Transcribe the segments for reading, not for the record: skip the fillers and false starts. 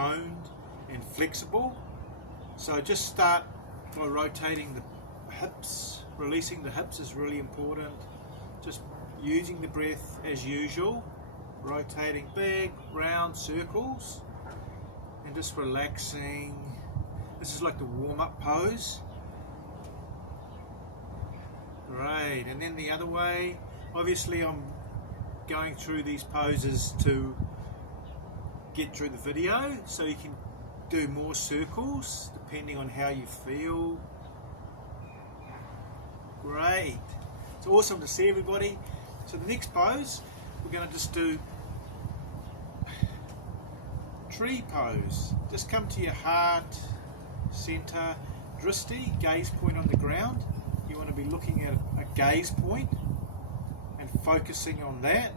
toned and flexible. So just start by rotating the hips. Releasing the hips is really important. Just using the breath as usual, rotating big round circles and just relaxing. This is like the warm-up pose. Great, and then the other way. Obviously I'm going through these poses to get through the video, so you can do more circles depending on how you feel. Great, it's awesome to see everybody. So the next pose, we're going to just do tree pose. Just come to your heart center, dristi, gaze point on the ground. You want to be looking at a gaze point and focusing on that.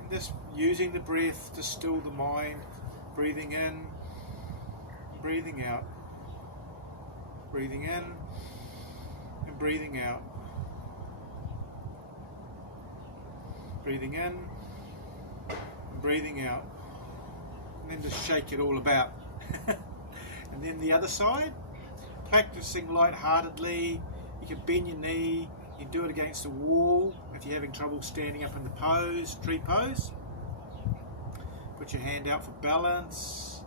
And just using the breath to still the mind, breathing in, breathing out, breathing in and breathing out, breathing in and breathing out, and then just shake it all about. And then the other side, practicing light-heartedly. You can bend your knee, you can do it against the wall if you're having trouble standing up in the pose, tree pose. Put your hand out for balance,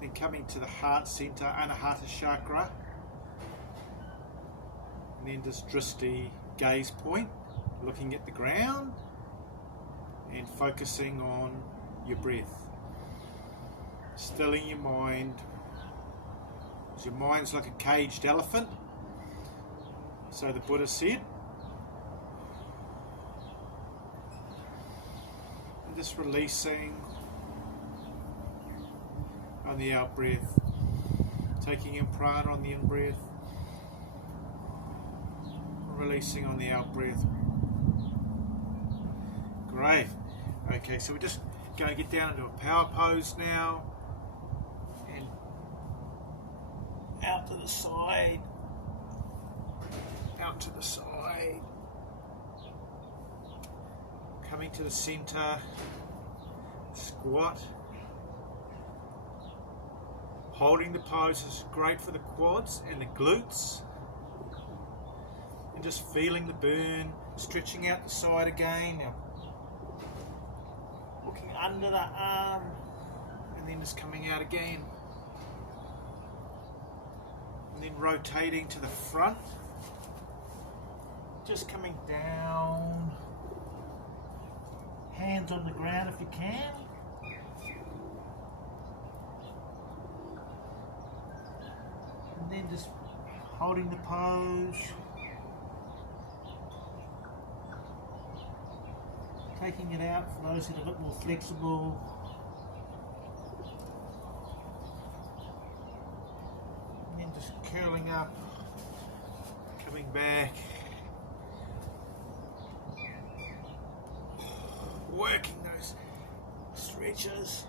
then coming to the heart center, Anahata chakra, and then just dristi, gaze point, looking at the ground and focusing on your breath, stilling your mind. Your mind's like a caged elephant, so the Buddha said. And just releasing on the out breath, taking in prana on the in breath, releasing on the out breath. Great. Okay, so we're just going to get down into a power pose now. Out to the side, out to the side, coming to the center, squat, holding the pose is great for the quads and the glutes, and just feeling the burn, stretching out the side again, now looking under the arm, and then just coming out again. And then rotating to the front, just coming down, hands on the ground if you can, and then just holding the pose, taking it out for those that are a bit more flexible. Just curling up, coming back, working those stretches,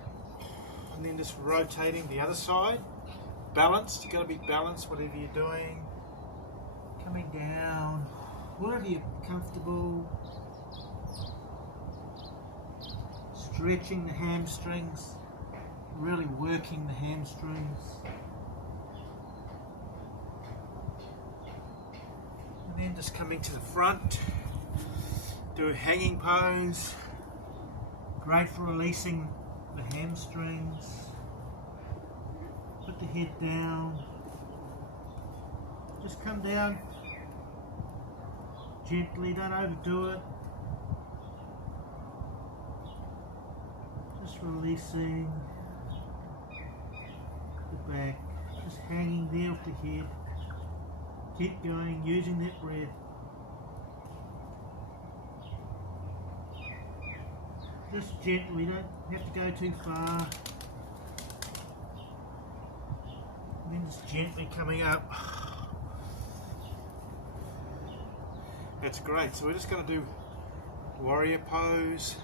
and then just rotating the other side. Balanced, you've got to be balanced whatever you're doing. Coming down, wherever you're comfortable. Stretching the hamstrings, really working the hamstrings. And then just coming to the front, do a hanging pose, great for releasing the hamstrings. Put the head down, just come down gently, don't overdo it. Just releasing the back, just hanging there with the head. Keep going, using that breath. Just gently, don't have to go too far. And then just gently coming up. That's great. So we're just going to do warrior pose.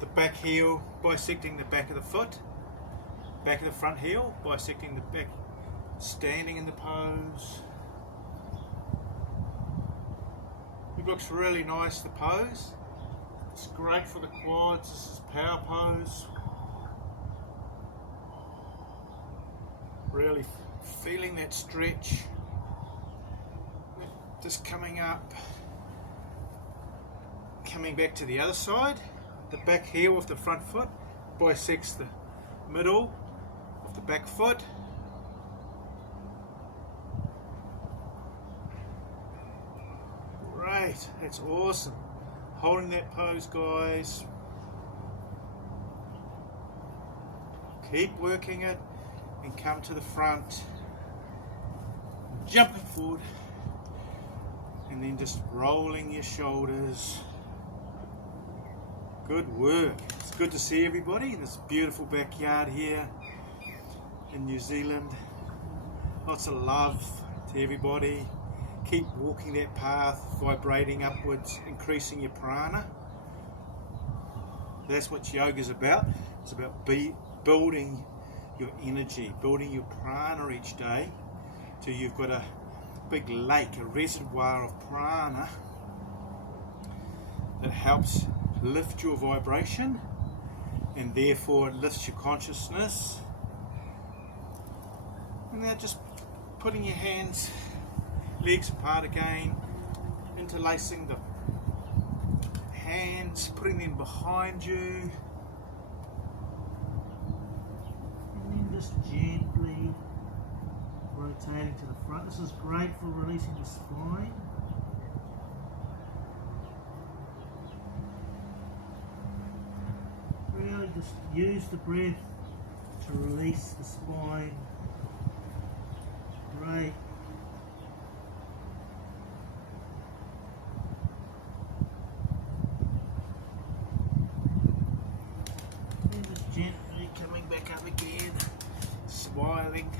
The back heel, bisecting the back of the foot. Back of the front heel, bisecting the back. Standing in the pose. It looks really nice, the pose. It's great. great for the quads. This is power pose. Really feeling that stretch. Just coming up, coming back to the other side. The back heel of the front foot bisects the middle of the back foot. Great, that's awesome. Holding that pose, guys. Keep working it and come to the front. Jumping forward and then just rolling your shoulders. Good work. It's good to see everybody in this beautiful backyard here in New Zealand. Lots of love to everybody. Keep walking that path, vibrating upwards, increasing your prana. That's what yoga is about. It's about building your energy, building your prana each day till you've got a big lake, a reservoir of prana that helps lift your vibration, and therefore it lifts your consciousness. And now just putting your hands, legs apart again, interlacing the hands, putting them behind you, and then just gently rotating to the front. This is great for releasing the spine. Really just use the breath to release the spine. Great. And just gently coming back up again, smiling,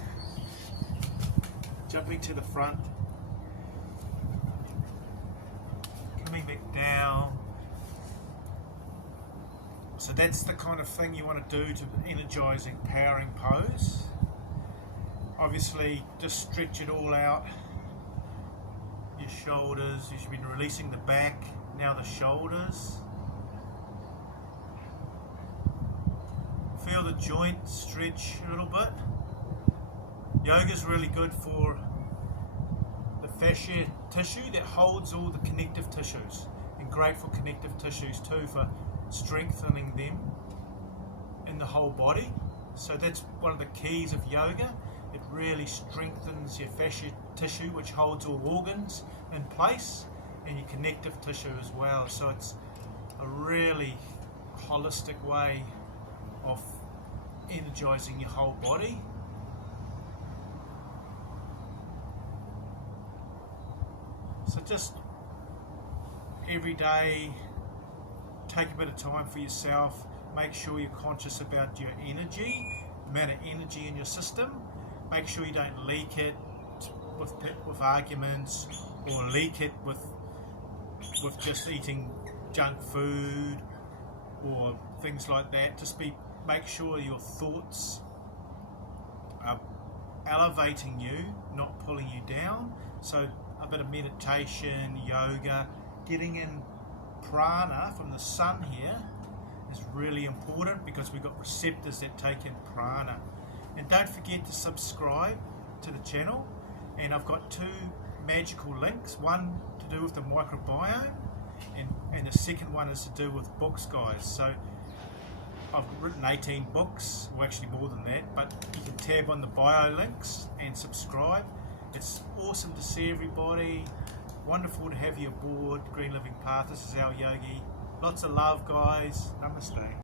jumping to the front, coming back down. So that's the kind of thing you want to do to energizing, powering pose. Obviously, just stretch it all out. Your shoulders, you should be releasing the back, now the shoulders. Feel the joint stretch a little bit. Yoga is really good for the fascia tissue that holds all the connective tissues, and great for connective tissues too, for strengthening them in the whole body. So that's one of the keys of yoga. It really strengthens your fascia tissue, which holds all organs in place, and your connective tissue as well. So it's a really holistic way of energizing your whole body. So just every day, take a bit of time for yourself. Make sure you're conscious about your energy, the amount of energy in your system. Make sure you don't leak it with arguments, or leak it with just eating junk food or things like that. Just make sure your thoughts are elevating you, not pulling you down. So a bit of meditation, yoga, getting in prana from the sun here is really important, because we've got receptors that take in prana. And don't forget to subscribe to the channel. And I've got two magical links, one to do with the microbiome, and the second one is to do with books, guys. So I've written 18 books, well actually more than that, but you can tab on the bio links and subscribe. It's awesome to see everybody. Wonderful to have you aboard Green Living Path. This is our Yogi. Lots of love, guys. Namaste.